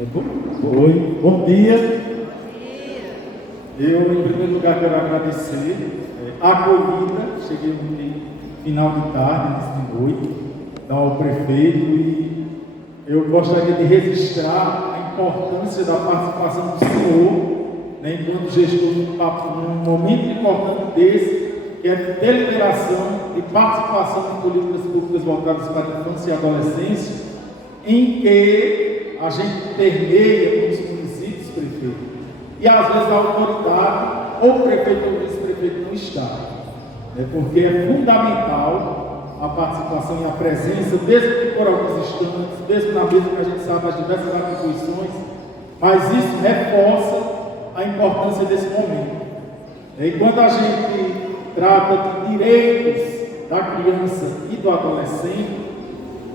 Bom dia. Eu, em primeiro lugar, quero agradecer a acolhida. Cheguei no final de tarde, início de noite, ao prefeito, e eu gostaria de registrar a importância da participação do senhor, enquanto gestor num momento importante desse, que é de deliberação e participação em políticas públicas voltadas para a infância e adolescência, em que a gente permeia com os municípios, prefeito, e às vezes a autoridade, ou o prefeito ou o vice-prefeito não está, porque é fundamental a participação e a presença, mesmo que por alguns instantes, mesmo na mesa que a gente sabe as diversas atribuições, mas isso reforça a importância desse momento. E quando a gente trata de direitos da criança e do adolescente,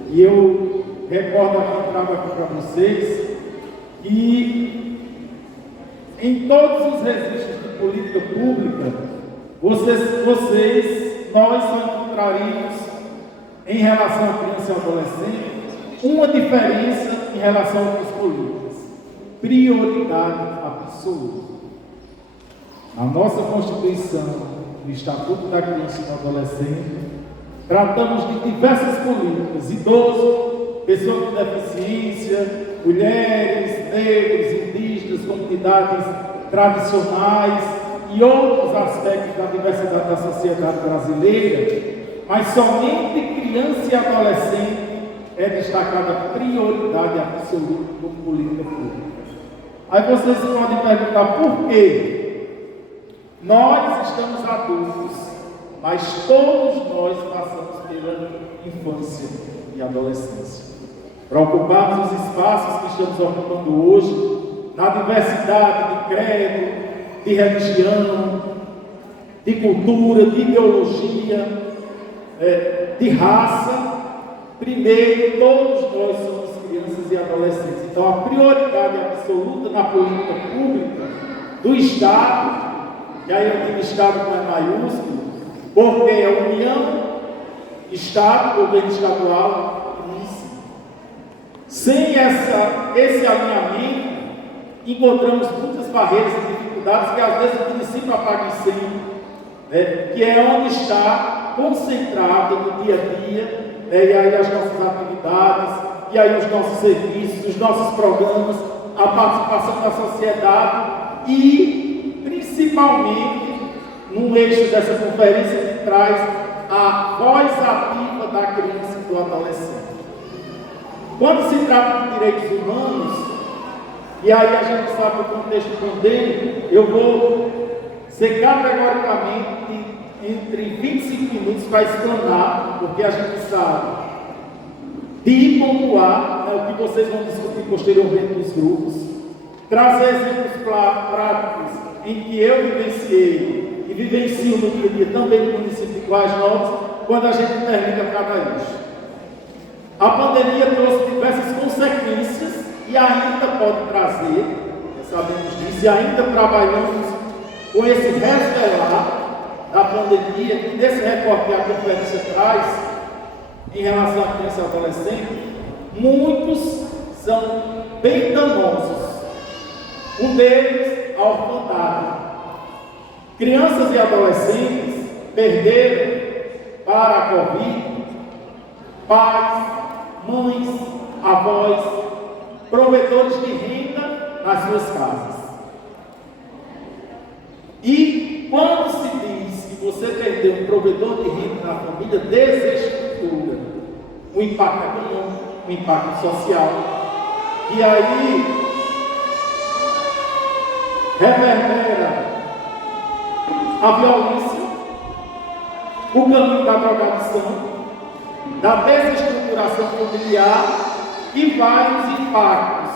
e eu recordo aqui, trago aqui para vocês, que em todos os registros de política pública, nós só encontraríamos, em relação à criança e ao adolescente, uma diferença em relação a outras políticas: prioridade absoluta. A nossa Constituição, no Estatuto da Criança e do Adolescente, tratamos de diversas políticas: idoso, pessoas com deficiência, mulheres, negros, indígenas, comunidades tradicionais e outros aspectos da diversidade da sociedade brasileira, mas somente criança e adolescente é destacada a prioridade absoluta como política pública. Aí vocês podem perguntar por quê? Nós estamos adultos, mas todos nós passamos pela infância e adolescência. Para ocuparmos os espaços que estamos ocupando hoje, na diversidade de credo, de religião, de cultura, de ideologia, de raça, primeiro, todos nós somos crianças e adolescentes. Então, a prioridade absoluta na política pública do Estado, e aí eu digo Estado não é maiúsculo, porque é União, Estado, governo estadual e município. Sem esse alinhamento, encontramos muitas barreiras e dificuldades que às vezes o município apaga incêndio, que é onde está concentrado no dia a dia, e aí as nossas atividades, e aí os nossos serviços, os nossos programas, a participação da sociedade e, principalmente, no eixo dessa conferência que traz a voz ativa da criança e do adolescente. Quando se trata de direitos humanos, e aí a gente sabe o contexto pandêmico, eu vou ser categoricamente entre 25 minutos para explanar, porque a gente sabe de pontuar o que vocês vão discutir posteriormente nos grupos, trazer exemplos práticos em que eu vivenciei e vivencio no dia a dia também no município de Guarás Novas, quando a gente termina cada eixo. A pandemia trouxe diversas consequências e ainda pode trazer, sabemos disso, e ainda trabalhamos com esse resvelar da pandemia, que nesse recorte que a conferência traz em relação à criança e adolescente, muitos são bem danosos. Um deles, a orfandade. Crianças e adolescentes perderam para a Covid pais, mães, avós, provedores de renda nas suas casas. E quando se diz que você perdeu um provedor de renda na família, desestrutura o impacto econômico, o impacto social, e aí reverbera a violência, o caminho da drogadição, da desestruturação familiar e vários impactos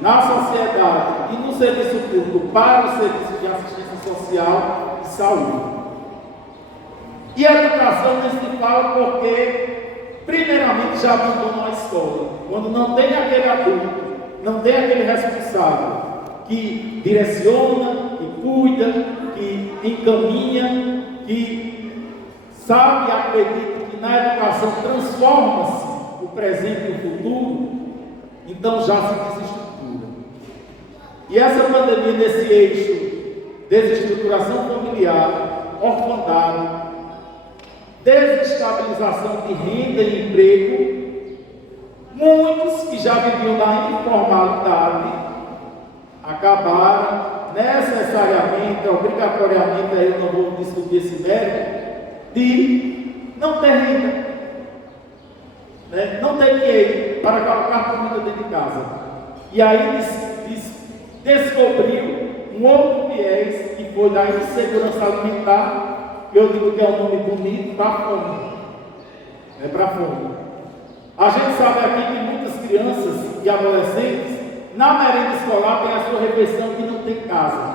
na sociedade e no serviço público para o serviço de assistência social e saúde. E a educação não se fala porque, primeiramente, já abandonam a escola. Quando não tem aquele adulto, não tem aquele responsável que direciona, que cuida, que encaminha, que sabe e acredita que na educação transforma-se o presente e o futuro. então já se desestrutura. E essa pandemia, nesse eixo, desestruturação familiar, orfandade, desestabilização de renda e emprego, muitos que já viviam na informalidade acabaram necessariamente, obrigatoriamente, aí eu não vou discutir esse mérito, de não ter renda, né? Não ter dinheiro para colocar comida dentro de casa. E aí descobriu um outro viés, que foi da insegurança alimentar, que eu digo que é um nome bonito, para a fome. É para a fome. A gente sabe aqui que muitas crianças e adolescentes, na merenda escolar, tem a sua refeição que não tem casa.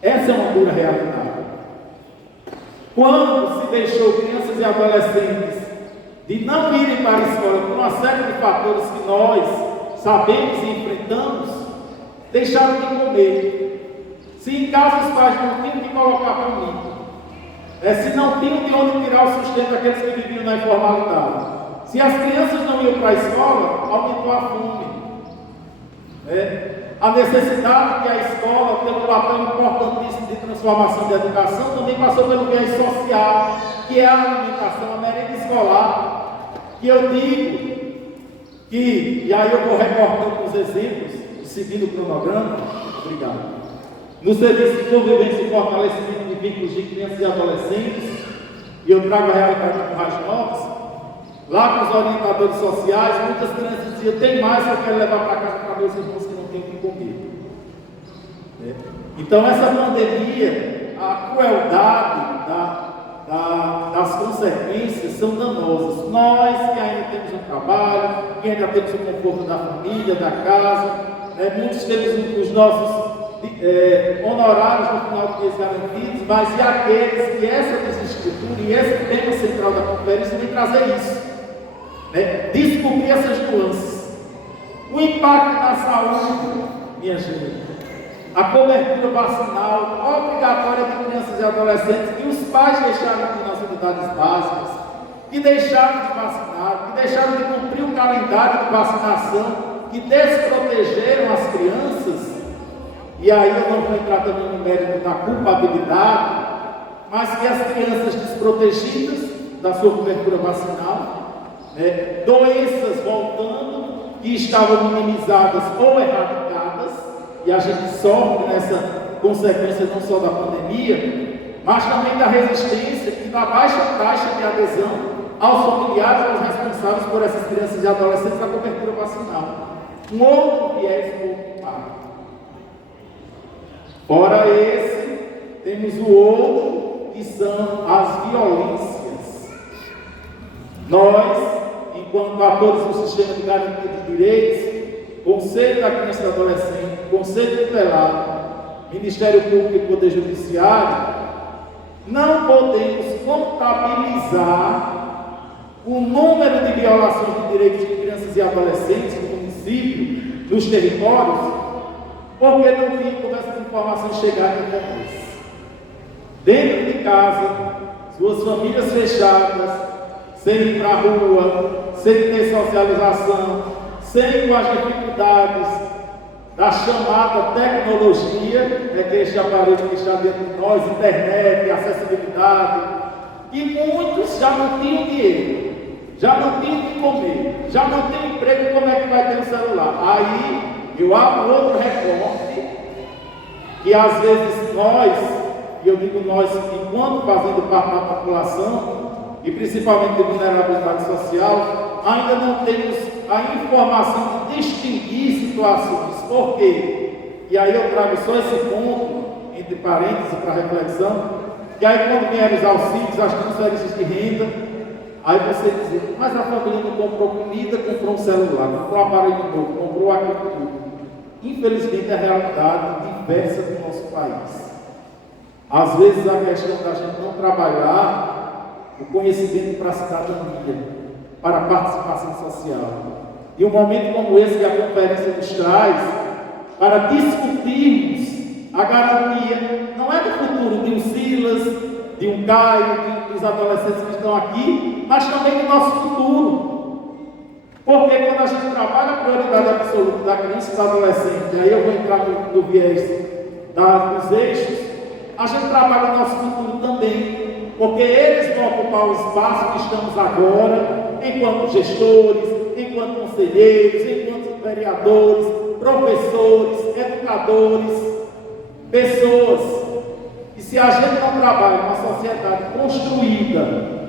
Essa é uma dura realidade. Quando se deixou crianças e adolescentes de não irem para a escola por uma série de fatores que nós sabemos e enfrentamos, deixaram de comer. Se em casa os pais não tinham que colocar comida, se não tinham de onde tirar o sustento daqueles que viviam na informalidade, se as crianças não iam para a escola, aumentou a fome. A necessidade que a escola tem um papel importantíssimo de transformação da educação também passou pelo viés social, que é a alimentação, a merenda escolar, que eu digo que, e aí eu vou recortando os exemplos, seguindo o cronograma, obrigado. No serviço de convivência e fortalecimento de vínculos de crianças e adolescentes, e eu trago a realidade do Raiz Novos, lá com os orientadores sociais, muitas crianças diziam, tem mais que eu quero levar para casa para meus irmãos que não têm o que comer. Então essa pandemia, a crueldade das consequências são danosas. Nós que ainda temos um trabalho, que ainda temos o conforto da família, da casa, muitos temos os nossos honorários no final do mês garantidos, mas e aqueles que essa desestrutura e esse tema central da conferência vem trazer isso, descobrir essas nuances, o impacto na saúde, minha gente, a cobertura vacinal obrigatória de crianças e adolescentes que os pais deixaram de ir nas unidades básicas, que deixaram de vacinar, que deixaram de cumprir o calendário de vacinação, que desprotegeram as crianças. E aí eu não vou entrar também no mérito da culpabilidade, mas que as crianças desprotegidas da sua cobertura vacinal, doenças voltando, que estavam minimizadas ou erradicadas, e a gente sofre nessa consequência não só da pandemia, mas também da resistência e da baixa taxa de adesão aos familiares e aos responsáveis por essas crianças e adolescentes da cobertura vacinal. Um outro viés preocupado. Fora esse, temos o outro, que são as violências. Nós, enquanto atores do sistema de garantia de direitos, Conselho da Criança e do Adolescente, Conselho Tutelar, Ministério Público e Poder Judiciário, não podemos contabilizar o número de violações de direitos de crianças e adolescentes no município, nos territórios, porque não tinha como essas informações chegarem até nós. Dentro de casa, suas famílias fechadas, sem ir para a rua, sem ter socialização, sem com as dificuldades da chamada tecnologia, que é este aparelho que está dentro de nós, internet, acessibilidade, e muitos já não tinham dinheiro, já não tinham o que comer, já não tinham emprego, como é que vai ter um celular? Aí eu abro outro recorte, que às vezes nós, e eu digo nós, enquanto fazendo parte da população, e principalmente de vulnerabilidade social, ainda não temos a informação de distinguir situações. Por quê? E aí eu trago só esse ponto, entre parênteses, para reflexão, que aí quando vierem os auxílios, as transferências de renda, aí você diz, mas a família não comprou comida, comprou um celular, comprou um aparelho novo, comprou aquilo tudo. Infelizmente é a realidade diversa do nosso país. Às vezes a questão da gente não trabalhar o conhecimento para a cidadania, para a participação social. E um momento como esse que a conferência nos traz, para discutirmos a garantia, não é do futuro de um Silas, de um Caio, dos adolescentes que estão aqui, mas também do nosso futuro. Porque quando a gente trabalha a prioridade absoluta da criança e do adolescente, aí eu vou entrar no viés dos eixos, a gente trabalha o nosso futuro também, porque eles vão ocupar o espaço que estamos agora, enquanto gestores, enquanto conselheiros, enquanto vereadores, professores, educadores, pessoas. E se a gente não trabalha uma sociedade construída,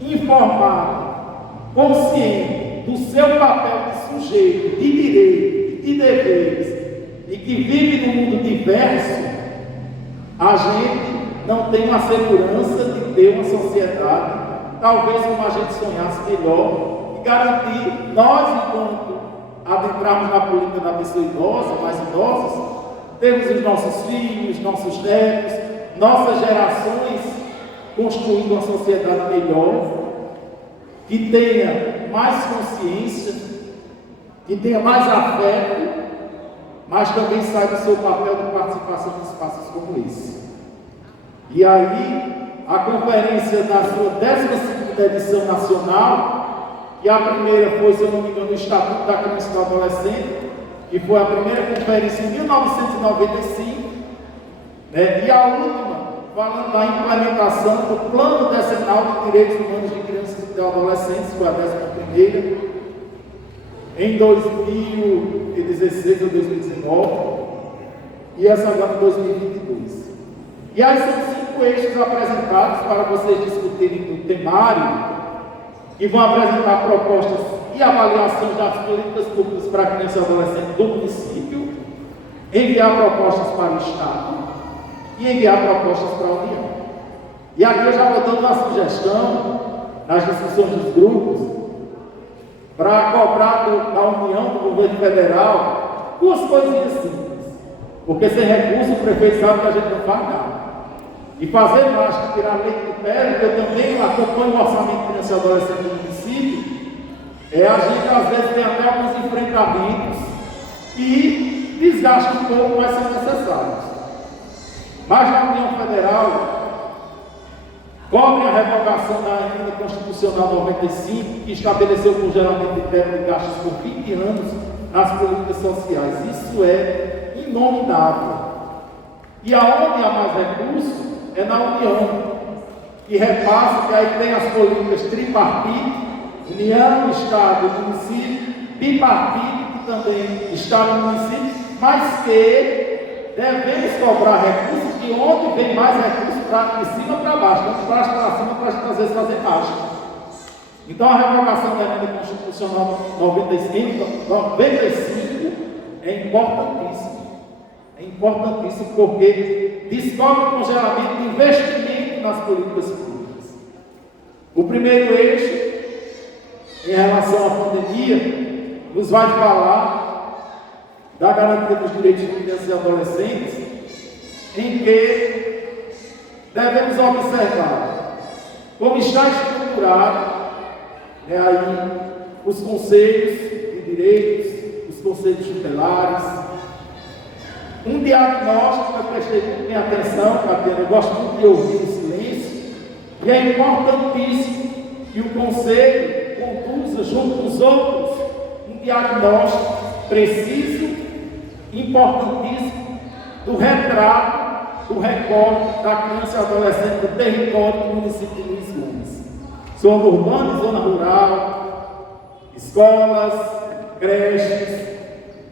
informada, consciente do seu papel de sujeito, de direitos, de deveres, e que vive num mundo diverso, a gente não tem uma segurança de ter uma sociedade, talvez como a gente sonhasse melhor, e garantir, nós, enquanto adentrarmos na política da pessoa idosa, mais idosos, temos os nossos filhos, nossos netos, nossas gerações construindo uma sociedade melhor, que tenha mais consciência, que tenha mais afeto, mas também saiba o seu papel de participação em espaços como esse. E aí, a conferência da sua 12ª edição nacional, que a primeira foi, se eu não me engano, o Estatuto da Criança e do Adolescente, que foi a primeira conferência em 1995, né? E a última, falando da implementação do Plano Decenal de Direitos Humanos de Crianças e de Adolescentes, foi a 11ª, em 2016 ou 2019, e essa agora em 2022. E aí são 5 eixos apresentados para vocês discutirem no temário, que vão apresentar propostas e avaliação das políticas públicas para a criança e adolescente do município, enviar propostas para o Estado e enviar propostas para a União. E aqui eu já vou dando uma sugestão nas discussões dos grupos para cobrar da União, do governo federal, 2 coisinhas simples. Porque sem recurso o prefeito sabe que a gente não faz nada. E fazer mais que tirar leite do pé, eu também acompanho o orçamento de criança e adolescente do município, a gente às vezes tem até alguns enfrentamentos e desgaste um pouco, mas são necessários. Mas na União Federal, cobre a revogação da Emenda Constitucional 95, que estabeleceu o congelamento de teto de gastos por 20 anos nas políticas sociais. Isso é inominável. E aonde há mais recursos, é na União, que repassa, que aí tem as políticas tripartites, União, Estado e município, bipartite, que também Estado e município, mas que devemos cobrar recursos de onde vem mais recursos de cima para baixo, não de baixo para cima, para a gente às vezes fazer baixo. Então a revogação da Emenda Constitucional 95 é importantíssimo. É importantíssimo porque descobre o congelamento de investimento nas políticas públicas. O primeiro eixo, em relação à pandemia, nos vai falar da garantia dos direitos de crianças e adolescentes, em que devemos observar como está estruturado aí, os conselhos de direitos, os conselhos tutelares. Um diagnóstico que eu prestei muito minha atenção, Tatiana, eu gosto muito de ouvir em silêncio, e é importantíssimo que o Conselho conduza, junto com os outros, um diagnóstico preciso, importantíssimo, do retrato, do recorte da criança e adolescente do território do município de Luiz Gomes. Zona urbana e zona rural, escolas, creches,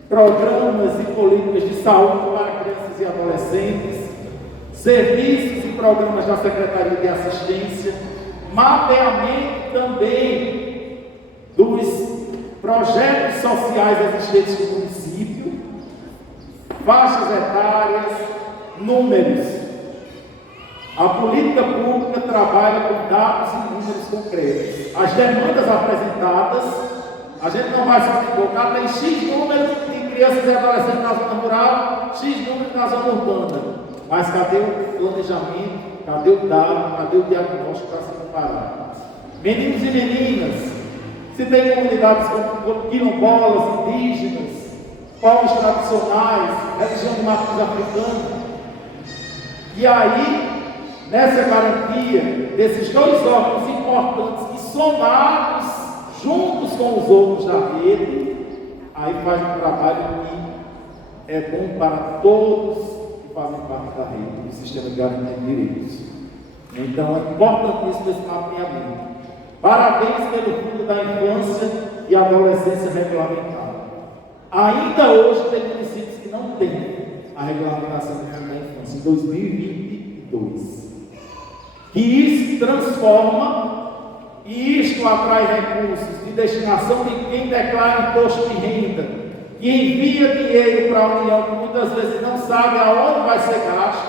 programas e políticas de saúde para crianças e adolescentes, serviços e programas da Secretaria de Assistência, mapeamento também dos projetos sociais existentes no município, faixas etárias, números. A política pública trabalha com dados e números concretos. As demandas apresentadas, a gente não vai se equivocar, tem X números de crianças e adolescentes na zona rural, X números na zona urbana. Mas cadê o planejamento? Cadê o dado? Cadê o diagnóstico para se comparar? Meninos e meninas, se tem comunidades como quilombolas, indígenas, povos tradicionais, religião de matriz africana. E aí, nessa garantia desses 2 órgãos importantes que somados juntos com os outros da rede, aí faz um trabalho que é bom para todos que fazem parte da rede, do sistema de garantia de direitos. Então é importantíssimo esse mapeamento. Parabéns pelo Fundo da Infância e Adolescência regulamentado. Ainda hoje tem municípios que não têm a regulamentação do Fundo da Infância, em 2022. Que isso transforma e isto atrai recursos de destinação de quem declara imposto de renda, que envia dinheiro para a União, que muitas vezes não sabe aonde vai ser gasto.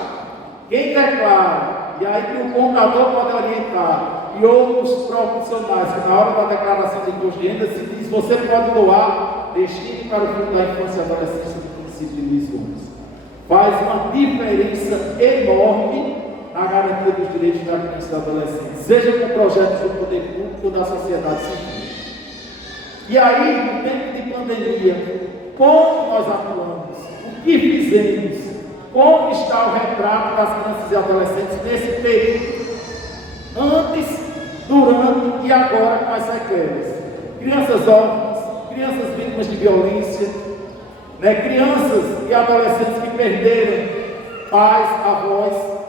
Quem declara, e aí que o contador pode orientar, e outros profissionais que na hora da declaração de imposto de renda se diz, você pode doar, destine para o Fundo da Infância e Adolescência do município de Luiz Gomes. Faz uma diferença enorme na garantia dos direitos da criança e do adolescente, seja com projetos do poder público ou da sociedade civil. E aí, no tempo de pandemia, como nós atuamos, o que fizemos, como está o retrato das crianças e adolescentes nesse período, antes, durante e agora com as sequelas. Crianças órfãs, crianças vítimas de violência, crianças e adolescentes que perderam pais, avós,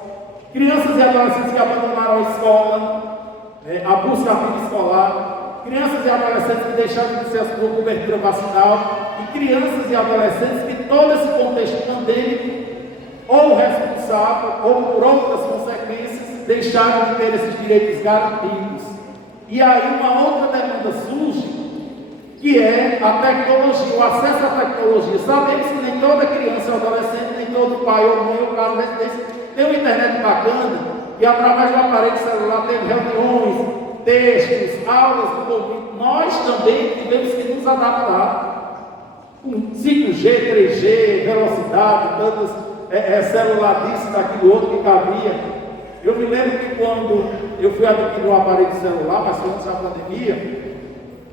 crianças e adolescentes que abandonaram a escola, a busca ativa escolar, crianças e adolescentes que deixaram de ser por cobertura vacinal, e crianças e adolescentes que todo esse contexto pandêmico, ou responsável, ou por outras consequências, deixaram de ter esses direitos garantidos. E aí uma outra demanda surge, que é a tecnologia, o acesso à tecnologia. Sabemos que nem toda criança ou adolescente, nem todo pai ou mãe ou caso residência tem uma internet bacana, e através do aparelho celular tem reuniões, textos, aulas do convite. Nós também tivemos que nos adaptar com 5G, 3G, velocidade, tantas celular disso, daquilo outro que cabia. Eu me lembro que quando eu fui adquirir um aparelho celular, mas foi antes da pandemia,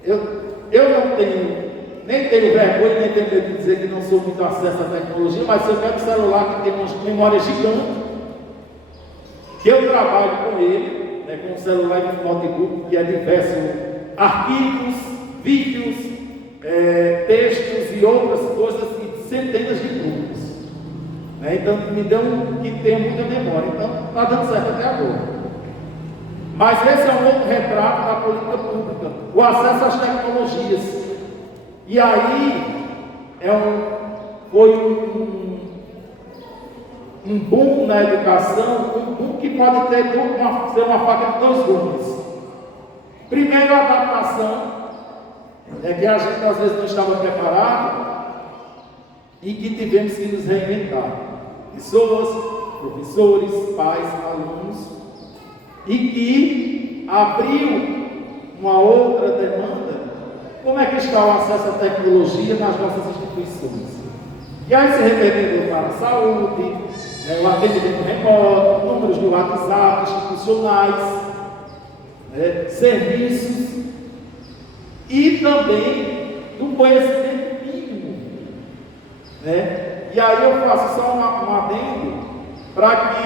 eu não tenho, nem tenho vergonha, nem tenho medo de dizer que não sou muito acesso à tecnologia, mas se eu pego um celular que tem uma memória gigante, que eu trabalho com ele, com um celular e um notebook, que é diversos arquivos, vídeos, textos e outras coisas, e centenas de grupos. Então me deu que tem muita memória, então está dando certo até agora. Mas esse é um outro retrato da política pública, o acesso às tecnologias. E aí foi um boom na educação, um boom que pode ser uma faca de dois gumes. Primeiro, a adaptação, que a gente às vezes não estava preparado e que tivemos que nos reinventar. Pessoas, professores, pais, alunos, e que abriu uma outra demanda. Como é que está o acesso à tecnologia nas nossas instituições? E aí se reverberou para a saúde, o atendimento remoto, números do WhatsApp, institucionais, serviços, e também do conhecimento mínimo. E aí eu faço só um adendo para que,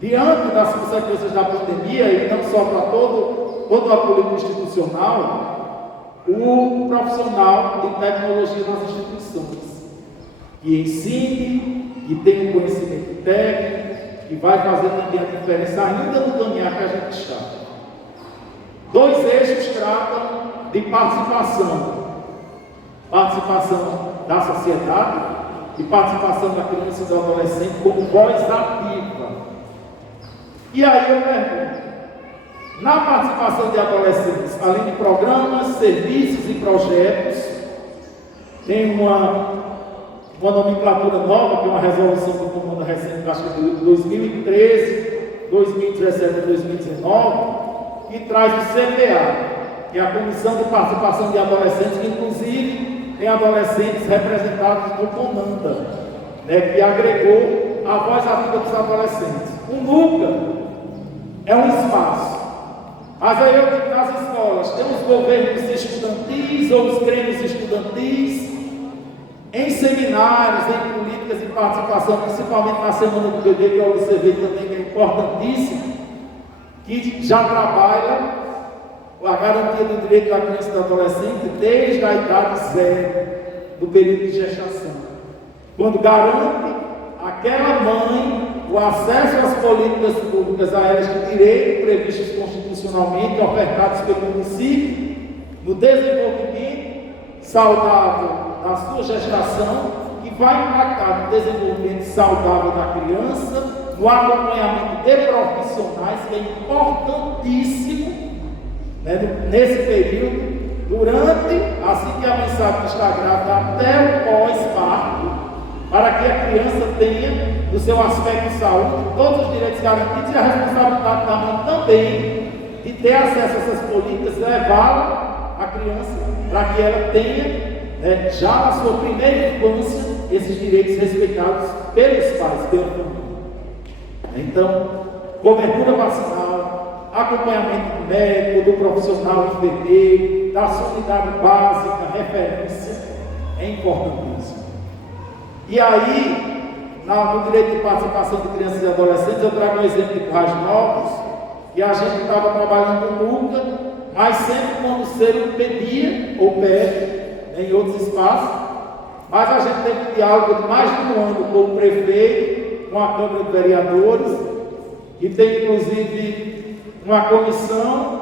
diante das consequências da pandemia, e não só para toda a política institucional, o profissional de tecnologia nas instituições, que ensine, que tenha um conhecimento técnico, que vai fazer também a diferença ainda no caminhar que a gente está. Dois eixos tratam de participação da sociedade e participação da criança e do adolescente como voz ativa. E aí eu pergunto, na participação de adolescentes, além de programas, serviços e projetos, tem uma nomenclatura nova, que é uma resolução do comando recente, acho que de 2013, 2017 e 2019, que traz o CPA, que é a Comissão de Participação de Adolescentes, que inclusive tem adolescentes representados no CONANDA, que agregou a voz ativa dos adolescentes. O NUCA é um espaço, mas aí eu digo, nas escolas tem os governos estudantis ou os grêmios estudantis, em seminários, em políticas de participação, principalmente na Semana do Bebê, que eu observei também, que é importantíssimo, que já trabalha a garantia do direito da criança e do adolescente desde a idade zero, do período de gestação, quando garante àquela mãe o acesso às políticas públicas a elas de direito previstos constitucionalmente, ofertados pelo município, no desenvolvimento saudável da sua gestação, que vai impactar no desenvolvimento saudável da criança, no acompanhamento de profissionais, que é importantíssimo, né, nesse período, durante, assim que a mãe sabe que está grávida, até o pós-parto, para que a criança tenha, no seu aspecto de saúde, todos os direitos garantidos e a responsabilidade da mãe também de ter acesso a essas políticas, levá-la, a criança, para que ela tenha, né, já na sua primeira infância, esses direitos respeitados pelos pais, pela família. Então, cobertura vacinal, acompanhamento do médico, do profissional enfermeiro, da sua unidade básica, referência, é importantíssimo. E aí, no direito de participação de crianças e adolescentes, eu trago um exemplo de Currais Novos, que a gente estava trabalhando nunca, mas sempre quando o ser pedia ou pede, em outros espaços, mas a gente teve um diálogo de mais de um ano com o prefeito, com a Câmara de Vereadores, que tem inclusive uma comissão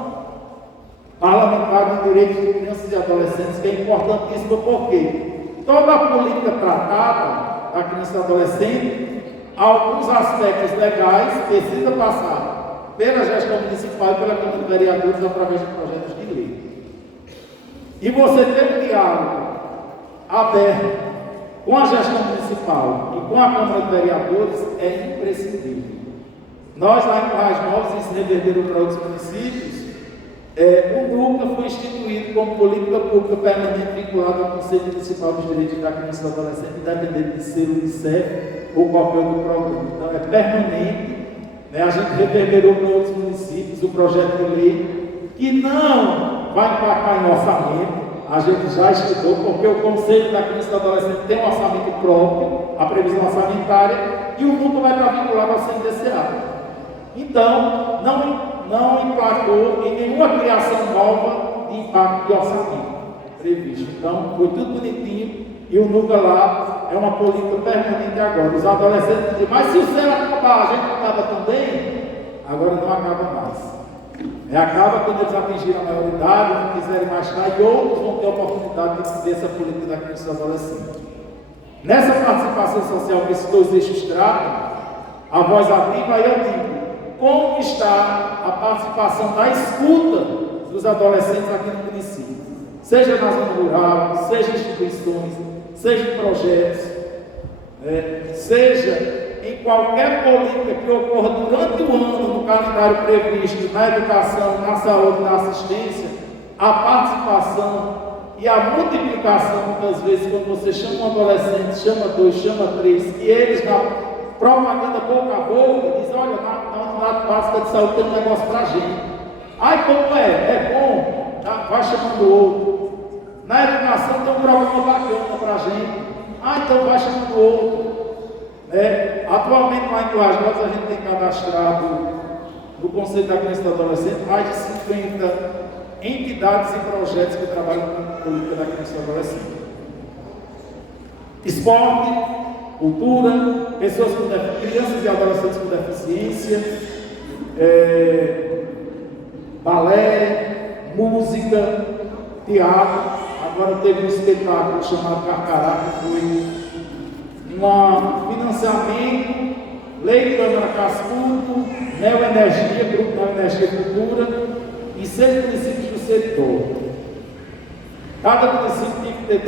parlamentar de direitos de crianças e adolescentes, que é importantíssima porque toda a política tratada da criança e adolescente, alguns aspectos legais precisa passar pela gestão municipal e pela Câmara de Vereadores através de projetos de lei. E você ter um diálogo aberto com a gestão municipal e com a Câmara de Vereadores é imprescindível. Nós lá em Currais Novos, e se reverberam para outros municípios, o NUCA foi instituído como política pública permanente vinculada ao Conselho Municipal dos Direitos da Criança e do Adolescente, independente de ser o Unicef ou qualquer outro programa. Então é permanente, né? A gente reverberou para outros municípios o projeto de lei, que não vai impactar em orçamento, a gente já estudou, porque o Conselho da Criança e do Adolescente tem um orçamento próprio, a previsão orçamentária, e o NUCA vai estar vinculado ao CNDCA. Então, não emplacou em nenhuma criação nova de impacto de orçamento previsto. Então, foi tudo bonitinho e o NUCA lá é uma política permanente agora. Os adolescentes dizem, mas se o céu acabar, a gente acaba também? Agora não acaba mais. Acaba quando eles atingirem a maioridade, não quiserem mais estar, e outros vão ter a oportunidade de viver essa política da criança e do adolescente. Nessa participação social que esses dois eixos tratam, a voz ativa, aí eu digo, como está a participação da escuta dos adolescentes aqui no município? Seja na zona rural, seja em instituições, seja em projetos, seja em qualquer política que ocorra durante o ano no calendário previsto na educação, na saúde, na assistência, a participação e a multiplicação, muitas vezes, quando você chama um adolescente, chama dois, chama três, e eles na propaganda boca a boca, diz, olha, na unidade básica de saúde tem um negócio para a gente. Ai, como é? É bom? Tá? Vai chamando o outro. Na educação tem um programa bacana para a gente. Ah, então vai chamando o outro. Atualmente lá em Currais Novos a gente tem cadastrado no Conselho da Criança e do Adolescente mais de 50 entidades e projetos que trabalham com a política da criança e do adolescente. Esporte, cultura, pessoas com crianças e adolescentes com deficiência, balé, música, teatro. Agora teve um espetáculo chamado Carcará, que foi um financiamento, Lei Câmara Cascudo, Neoenergia, Grupo Neoenergia Cultura, em 6 municípios do setor. Cada município tinha que ter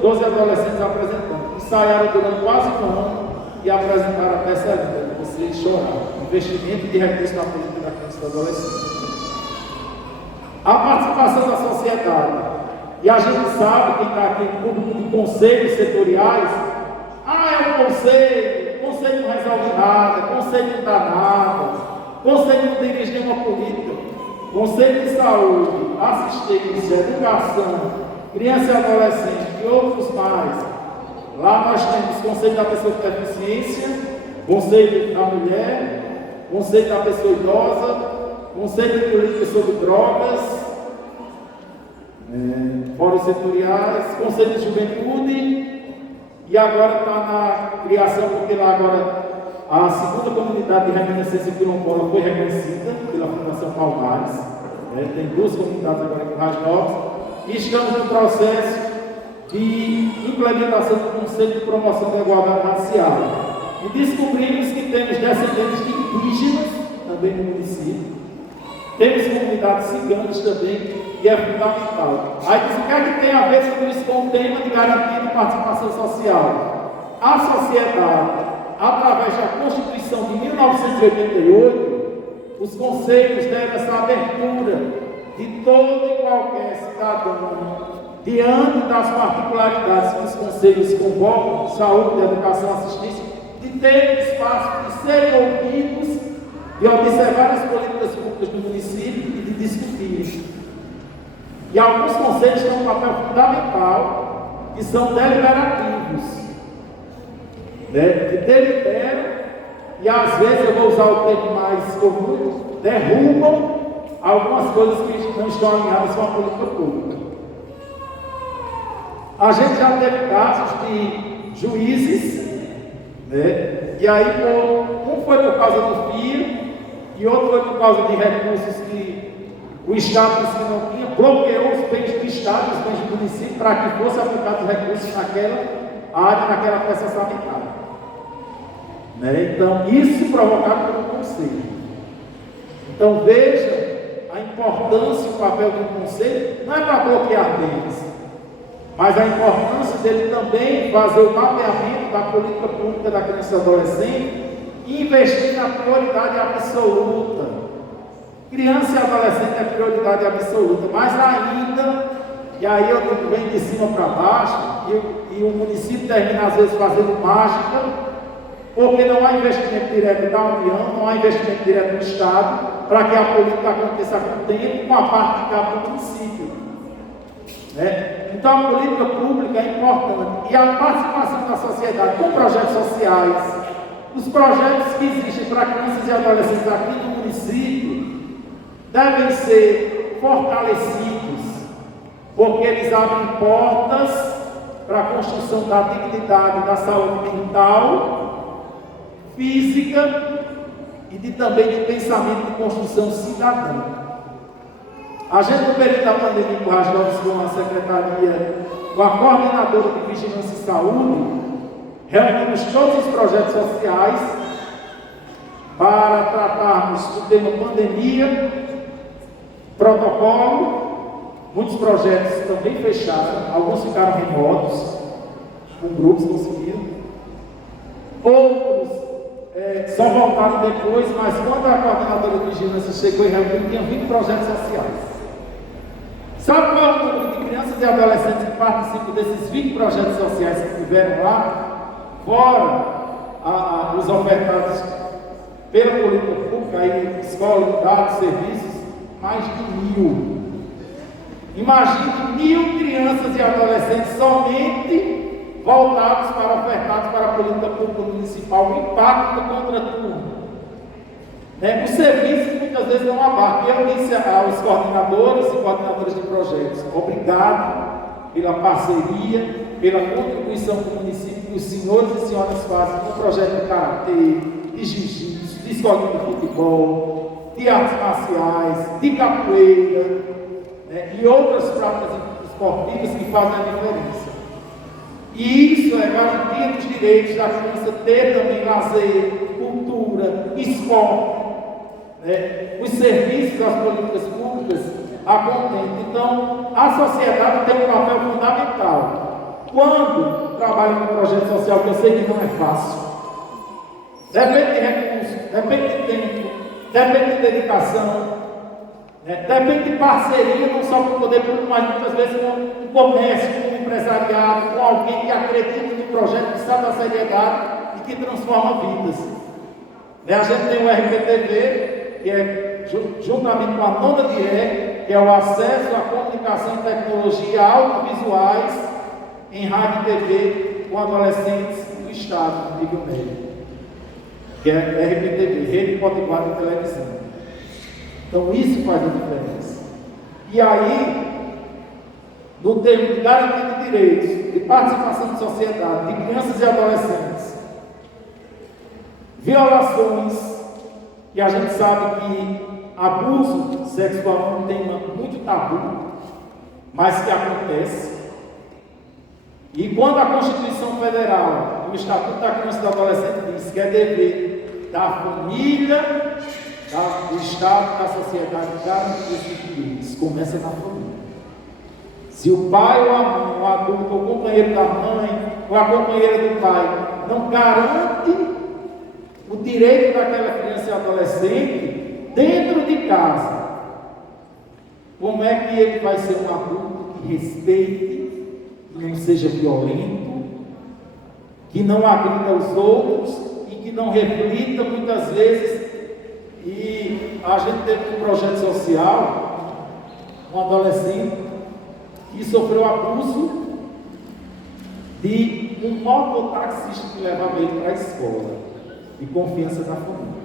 12 adolescentes apresentando. Ensaiaram durante quase um ano e apresentaram a peça linda, que vocês choraram. Investimento de recursos na política da criança e do adolescente. A participação da sociedade. E a gente sabe, quem está aqui em conselhos setoriais, é um conselho não resolve nada, conselho não dá nada, conselho não dirige nenhuma política, conselho de saúde, assistência, educação, criança e adolescente e outros mais. Lá nós temos conselho da pessoa com deficiência, conselho da mulher, conselho da pessoa idosa, conselho de política sobre drogas, fóruns setoriais, conselho de juventude, e agora está na criação, porque lá agora a segunda comunidade de reminiscência quilombola foi reconhecida pela Fundação Palmares, tem 2 comunidades agora em Currais Novos, e estamos no processo de implementação do Conselho de Promoção da Igualdade Racial. E descobrimos que temos descendentes de indígenas também no município, temos comunidades ciganas também, e é fundamental. Aí diz, o que é que tem a ver tudo isso com o tema de garantia de participação social? A sociedade, através da Constituição de 1988, os conselhos deram essa abertura de todo e qualquer cidadão, diante das particularidades que os conselhos convocam, saúde, educação, assistência, de ter espaço de serem ouvidos, de observar as políticas públicas do município e de discutir. E alguns conselhos têm um papel fundamental, que são deliberativos, que deliberam, e às vezes, eu vou usar o termo mais comum, derrubam algumas coisas que não estão alinhadas com a política pública. A gente já teve casos de juízes, e aí um foi por causa do FIA, e outro foi por causa de recursos que o Estado disse que não tinha, bloqueou os bens do Estado, os bens do município, para que fossem aplicados recursos naquela área, naquela peça sanitária. Então, isso provocado pelo Conselho. Então, veja a importância e o papel do Conselho, não é para bloquear bens, mas a importância dele também fazer o mapeamento da política pública da criança e adolescente e investir na prioridade absoluta. Criança e adolescente é prioridade absoluta, mas ainda, e aí eu digo, vem de cima para baixo, e o município termina às vezes fazendo mágica, porque não há investimento direto da União, não há investimento direto do Estado, para que a política aconteça com o tempo, com a parte de cada município. Então a política pública é importante, e a participação da sociedade com projetos sociais, os projetos que existem para crianças e adolescentes aqui no município, devem ser fortalecidos, porque eles abrem portas para a construção da dignidade, da saúde mental, física e também de pensamento de construção cidadã. A gente, no período da pandemia, com as novas com a secretaria, com a coordenadora de vigilância e saúde, reunimos todos os projetos sociais para tratarmos do tema pandemia, protocolo. Muitos projetos também fecharam, alguns ficaram remotos, com grupos conseguiram, outros só voltaram depois, mas quando a coordenadora de vigilância chegou e reuniu, tinha 20 projetos sociais. Sabe qual é o número de crianças e adolescentes que participam desses 20 projetos sociais que tiveram lá, fora os ofertados pela política pública, aí, escola, unidades, serviços? Mais de 1.000. Imagine 1.000 crianças e adolescentes somente voltados para ofertados para a política pública municipal, o impacto do contraturno. Os serviços muitas vezes não abarcam. Eu disse aos coordenadores e coordenadoras de projetos, obrigado pela parceria, pela contribuição que o município, que os senhores e senhoras fazem no projeto de karatê, de jiu-jitsu, de escola de futebol, de artes marciais, de capoeira, e outras práticas esportivas que fazem a diferença. E isso é garantia dos direitos da criança ter também lazer, cultura, esporte, os serviços das políticas públicas a contento. Então, a sociedade tem um papel fundamental. Quando trabalha com projeto social, que eu sei que não é fácil, depende de recursos, depende de tempo, depende de dedicação, depende de parceria, não só com o poder público, mas muitas vezes com o comércio, com o empresariado, com alguém que acredita no projeto, que sabe da seriedade e que transforma vidas. A gente tem o RPTV, que é juntamente com a nona DIE, que é o acesso à comunicação e tecnologia audiovisuais em rádio e TV com adolescentes do Estado, no nível médio, que é RPTV, Rede Potiguar de Televisão. Então isso faz a diferença. E aí, no termo de garantia de direitos, de participação de sociedade, de crianças e adolescentes, violações, que a gente sabe que abuso sexual é um tema muito tabu, mas que acontece. E quando a Constituição Federal, o Estatuto da Criança e do Adolescente diz que é dever da família, do Estado, da sociedade, garantir esses direitos, começa na família. Se o pai ou a mãe, o adulto, ou o companheiro da mãe, ou a companheira do pai, não garante o direito daquela criança e adolescente dentro de casa, como é que ele vai ser um adulto que respeite, que não seja violento, que não agrida os outros e que não reflita muitas vezes? E a gente teve um projeto social, um adolescente que sofreu abuso de um mototaxista que levava ele para a escola, de confiança da família.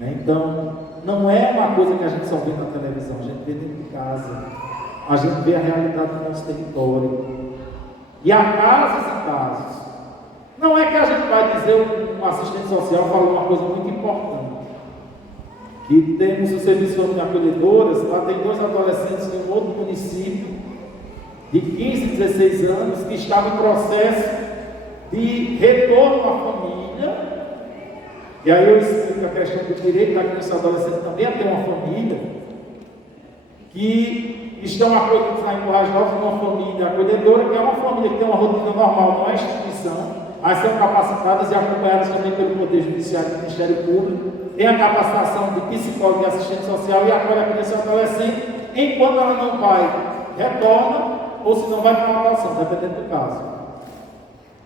Então, não é uma coisa que a gente só vê na televisão, a gente vê dentro de casa, a gente vê a realidade do nosso território. E há casos e casos. Não é que a gente vai dizer, um assistente social falou uma coisa muito importante, que temos o serviço de acolhedoras, lá tem 2 adolescentes de um outro município, de 15 e 16 anos, que estavam em processo de retorno à família. E aí eu explico a questão do direito da criança e do adolescente também a ter uma família, que estão acolhidos na Encourage Novos numa família acolhedora, que é uma família que tem uma rotina normal, não é instituição, mas são capacitadas e acompanhadas também pelo Poder Judiciário e Ministério Público, tem a capacitação de psicólogo e assistente social e acolhe a criança e o adolescente, enquanto ela não vai, retorna, ou se não vai para uma adoção, dependendo do caso.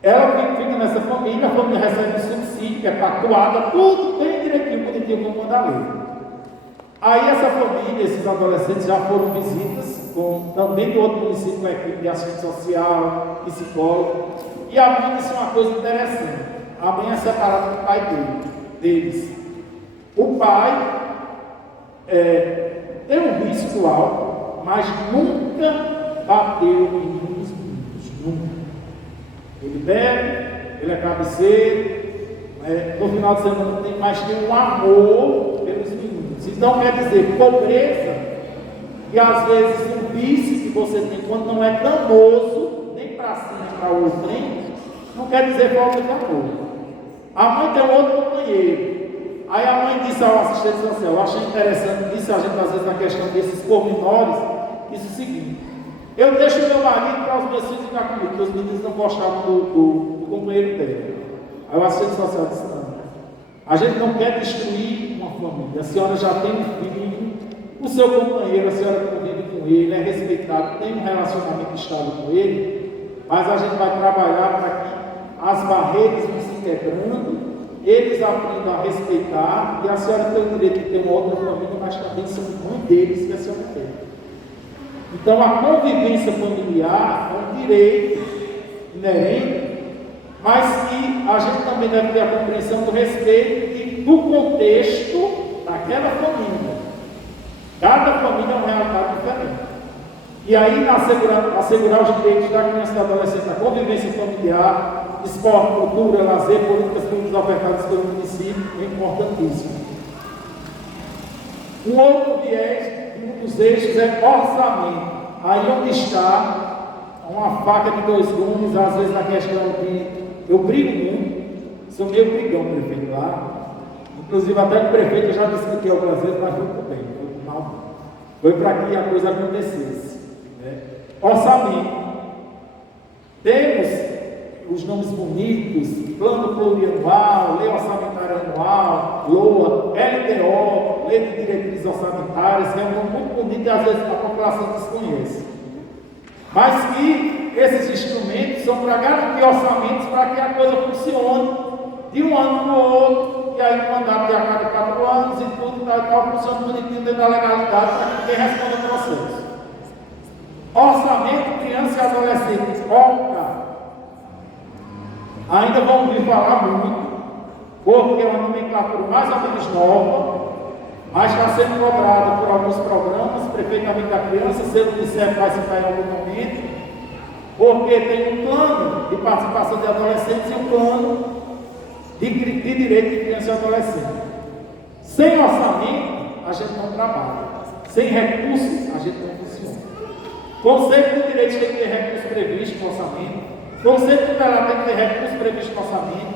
Ela fica nessa família, a família recebe um subsídio, que é pactuada, tudo bem direitinho, bonitinho, como manda a lei. Aí essa família, esses adolescentes já foram visitas, também de outro município, com a equipe de assistente social, psicólogo, e a mãe disse uma coisa interessante. A mãe é separada do pai deles. O pai tem um vício do álcool, mas nunca bateu em nenhum dos meninos, nunca. Ele bebe, ele é cabeceiro, no final de semana tem mais que um amor pelos meninos. Então quer dizer, pobreza e às vezes um vício que você tem quando não é danoso, nem para cima nem para o outro, não quer dizer falta de amor. A mãe tem um outro companheiro. Aí a mãe disse ao assistente social, eu achei interessante, disse a gente às vezes na questão desses pormenores, disse o seguinte: eu deixo meu marido para os meus filhos ficar comigo, porque os meninos não gostavam do companheiro dele. Aí o assistente social disse: não, a gente não quer destruir uma família, a senhora já tem um filho, o seu companheiro, a senhora convive com ele, é respeitado, tem um relacionamento estável com ele, mas a gente vai trabalhar para que as barreiras vão se quebrando, eles aprendam a respeitar, e a senhora tem o direito de ter uma outra família, mas também são mãe deles que a senhora tem. Então a convivência familiar é um direito inerente, mas que a gente também deve ter a compreensão do respeito do contexto daquela família. Cada família é uma realidade diferente. E aí, assegurar os direitos da criança e do adolescente, a convivência familiar, esporte, cultura, lazer, políticas públicas ofertadas pelo município, é importantíssimo. Um outro viés, um dos eixos, é orçamento. Aí onde está uma faca de 2 gumes, às vezes na questão de eu brigo muito, sou meio brigão, prefeito lá. Inclusive até o prefeito eu já discuti algumas vezes, mas muito bem. Foi para que a coisa acontecesse. Orçamento. Temos os nomes bonitos, plano plurianual, lei orçamentária anual, LOA, LDO, lei de diretrizes orçamentárias, que é um nome muito bonito e às vezes a população desconhece. Mas que esses instrumentos são para garantir orçamentos para que a coisa funcione de um ano para o outro, e aí o mandato de a cada 4 anos e tudo e tal, funciona bonitinho dentro da legalidade para que ninguém responda ao processo. Orçamento, criança e adolescente, OCA. Ainda vamos ouvir falar muito, porque é uma nomenclatura mais ou menos nova, mas está sendo cobrada por alguns programas, perfeitamente da criança, se eu não disser vai se cair em algum momento, porque tem um plano de participação de adolescentes e um plano de direito de criança e adolescente. Sem orçamento, a gente não trabalha. Sem recursos, a gente não funciona. Conceito de direito tem que ter recurso previsto no orçamento. Conceito tutelar tem que ter recurso previsto no orçamento.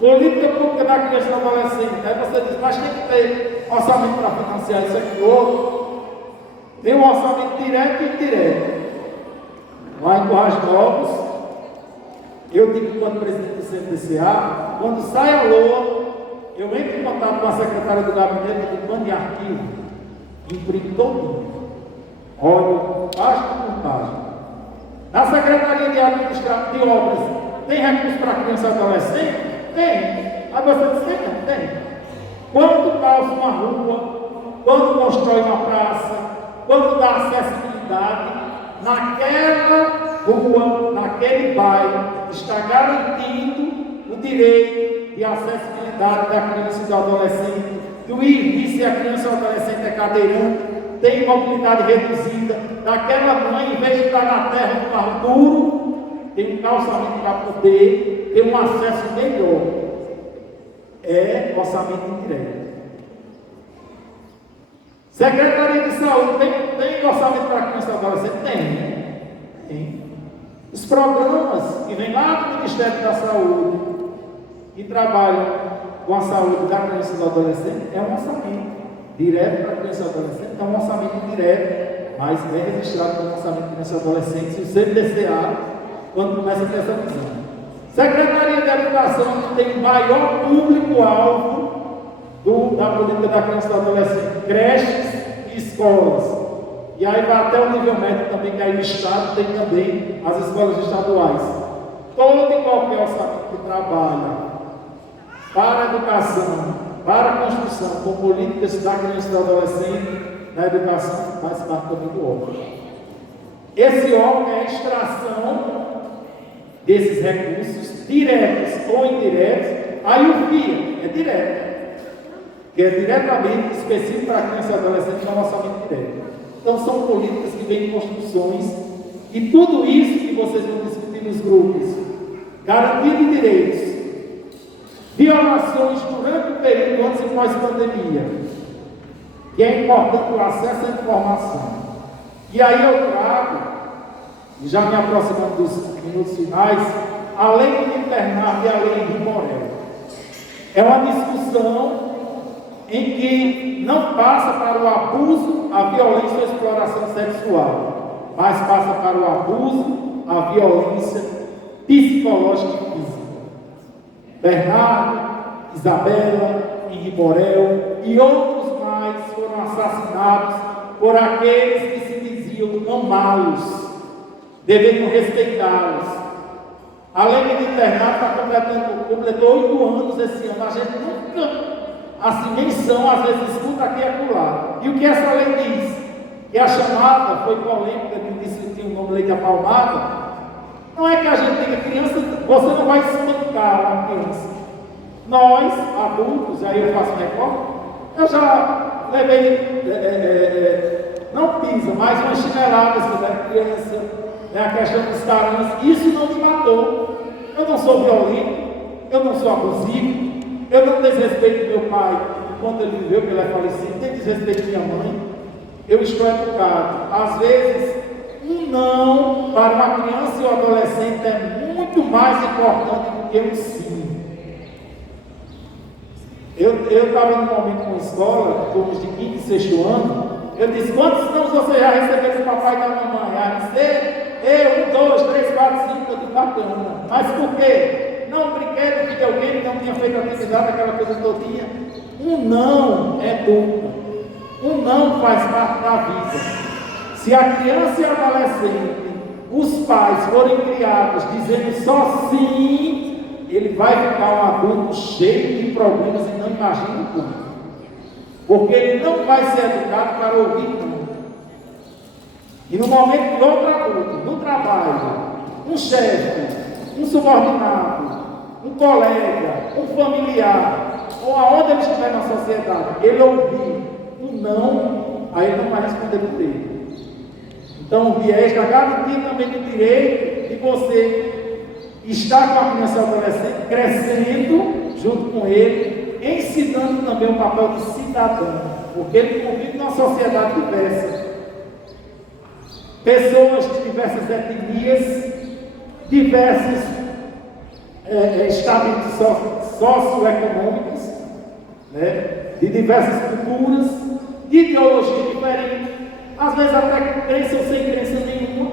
Política pública da criança e do adolescente. Aí você diz, mas tem que ter orçamento para financiar isso aqui outro. Tem um orçamento direto e indireto. Lá em Corrais Novos, eu digo quando presidente do CNDCA, quando sai a LOA, eu entro em contato com a secretária do gabinete do plano de arquivo, imprimo todo. Olho, página por página. Na Secretaria de Obras, tem recurso para criança e adolescente? Tem. Aí você diz que não tem. Quando calça uma rua, quando constrói uma praça, quando dá acessibilidade, naquela rua, naquele bairro, está garantido o direito de acessibilidade da criança e do adolescente, do ir e vir se a criança ou adolescente é cadeirante, tem mobilidade reduzida, daquela mãe, em vez de estar na terra no carro duro, tem um calçamento para poder ter um acesso melhor. É orçamento indireto. Secretaria de Saúde tem orçamento para criança e adolescente? Tem. Os programas que vêm lá do Ministério da Saúde e trabalham com a saúde da criança e do adolescente é um orçamento direto para a criança e adolescente, é um orçamento indireto, mas bem registrado como orçamento de criança e adolescente, se o CNDCA, quando começa a ter essa visão. Secretaria de Educação tem o maior público-alvo da política da criança e do adolescente, creches e escolas. E aí vai até o nível médio também, que aí o Estado tem também as escolas estaduais. Todo e qualquer orçamento que trabalha para a educação, para a construção, com políticas da criança e do adolescente, na educação, faz parte também do órgão. Esse órgão é a extração desses recursos, diretos ou indiretos. Aí o FIA é direto, que é diretamente específico para a criança e adolescente, é um orçamento direto. Então são políticas que vêm em construções, e tudo isso que vocês vão discutir nos grupos, garantia de direitos, violações durante o período antes e pós-pandemia, que é importante o acesso à informação. E aí eu trago, já me aproximando dos minutos finais, a lei de internato e a lei de Morel. É uma discussão em que não passa para o abuso, a violência ou a exploração sexual, mas passa para o abuso, a violência psicológica e física. Bernardo, Isabela, Henri Morel e outros mais foram assassinados por aqueles que se diziam amá-los, deveriam respeitá-los. A lei de internato completou 8 anos esse ano. A gente nunca, assim, menção, às vezes escuta aqui e acolá. E o que essa lei diz? Que a chamada foi polêmica de discutir o nome lei da palmada. Não é que a gente diga, criança, você não vai espancar uma criança. Nós, adultos, aí eu faço recorte, eu já levei, não pisa, mas umas chineladas quando era criança, a questão dos taranços, isso não me matou. Eu não sou violento, eu não sou abusivo, eu não desrespeito meu pai enquanto ele viveu, porque ele é falecido, nem desrespeito minha mãe. Eu estou educado. Às vezes, um não para uma criança e um adolescente é muito mais importante do que um sim. Eu estava num momento com escola, turmas de 5º e 6º ano, eu disse, quantos não você já recebeu do papai e da mamãe? Ah, eu, 1, 2, 3, 4, 5, eu digo bacana. Mas por quê? Não, brinquedo, videogame, não tinha feito atividade, aquela coisa todinha. Um não é dupla. Um não faz parte da vida. Se a criança e a adolescente, os pais forem criados dizendo só sim, ele vai ficar um adulto cheio de problemas e não imagina como. Porque ele não vai ser educado para ouvir não. E no momento que outro adulto, no trabalho, um chefe, um subordinado, um colega, um familiar, ou aonde ele estiver na sociedade, ele ouvir não, aí ele não vai responder por ele. Então, o viés da garantia também do direito de você estar com a criança e adolescente, crescendo junto com ele, ensinando também o papel de cidadão, porque ele convive numa sociedade diversa. Pessoas de diversas etnias, diversos estamentos socioeconômicos, né, de diversas culturas, de ideologia diferente, às vezes até com crença ou sem crença nenhuma.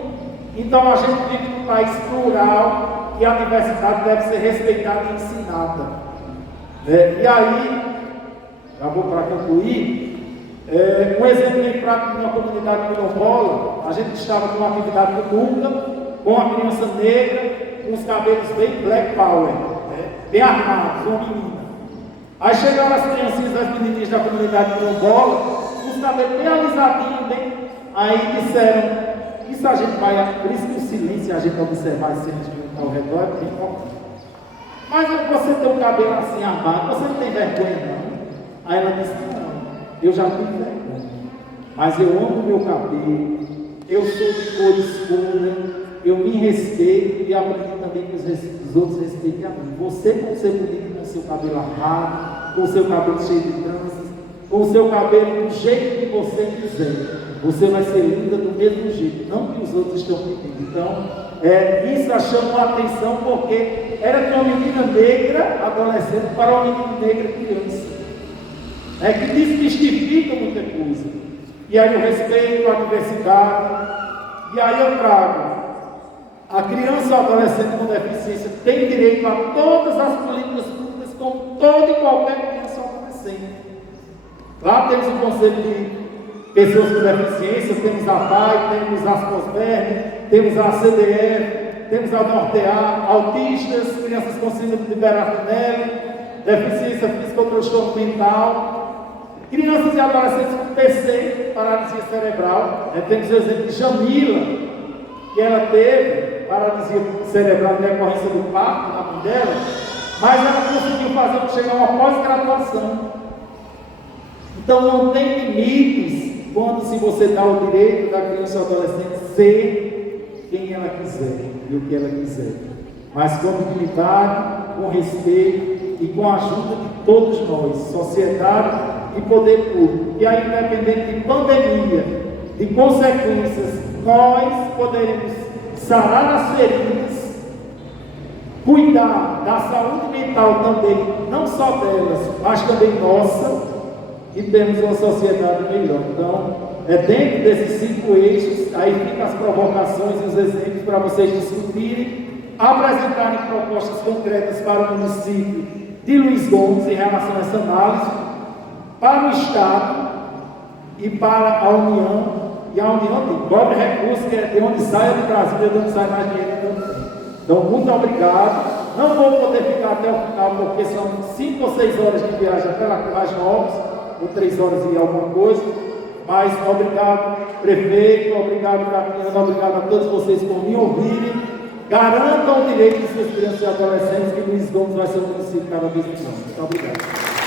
Então a gente vive num país plural e a diversidade deve ser respeitada e ensinada. E aí, já vou para concluir, um exemplo bem prático na comunidade quilombola, a gente estava com uma atividade no Núcleo, com uma criança negra, com os cabelos bem black power, bem armados, uma menina. Aí chegaram as criancinhas, as menininhas da comunidade quilombola, com os cabelos bem alisadinhos, bem. Aí disseram, isso a gente vai, por isso que o silêncio, a gente observar as cenas que estão ao redor, é bem importante. Mas você tem um cabelo assim armado, você não tem vergonha não? Aí ela disse, não, eu já tenho vergonha, mas eu amo meu cabelo, eu sou de cor escura, eu me respeito e aprendi também que os outros respeitem a mim. Você pode ser bonito com o seu cabelo armado, com o seu cabelo cheio de tranças, com o seu cabelo do jeito que você quiser. Você vai ser linda do mesmo jeito, não que os outros estão pedindo. Então, isso chamou a atenção porque era de uma menina negra, adolescente, para uma menina negra, criança. Que desmistifica muita coisa. E aí o respeito, a diversidade. E aí eu trago. A criança ou adolescente com deficiência tem direito a todas as políticas públicas, como toda e qualquer criança ou adolescente. Lá temos o Conselho de Pessoas com Deficiência, temos a PAI, temos a Ascosbern, temos a CDF, temos a Nortear, autistas, crianças com síndrome de Berardinelli, deficiência física ou transtorno mental, crianças e adolescentes com PC, paralisia cerebral. Temos o exemplo de Jamila, que ela teve paralisia cerebral em decorrência do parto na mãe dela, mas ela conseguiu fazer chegar a uma pós-graduação. Então não tem limites quando se você dá o direito da criança ou adolescente ser quem ela quiser e o que ela quiser, mas com dignidade, com respeito e com a ajuda de todos nós, sociedade e poder público. E aí, independente de pandemia, de consequências, nós poderemos sarar as feridas, cuidar da saúde mental também, não só delas, mas também nossa, e termos uma sociedade melhor. Então, dentro desses 5 eixos, aí ficam as provocações e os exemplos para vocês discutirem, apresentarem propostas concretas para o município de Luiz Gomes em relação a essa análise, para o Estado e para a União. E a União tem cobre recursos, que é de onde sai de Brasília, de onde sai mais dinheiro que não tem. Então, muito obrigado. Não vou poder ficar até o final, porque são 5 ou 6 horas de viagem até Laje Novos, ou 3 horas e alguma coisa. Mas obrigado, prefeito, obrigado, Capiana, obrigado a todos vocês por me ouvirem. Garantam o direito de suas crianças e adolescentes, que Luiz Gomes vai ser um município cada vez melhor. Muito obrigado.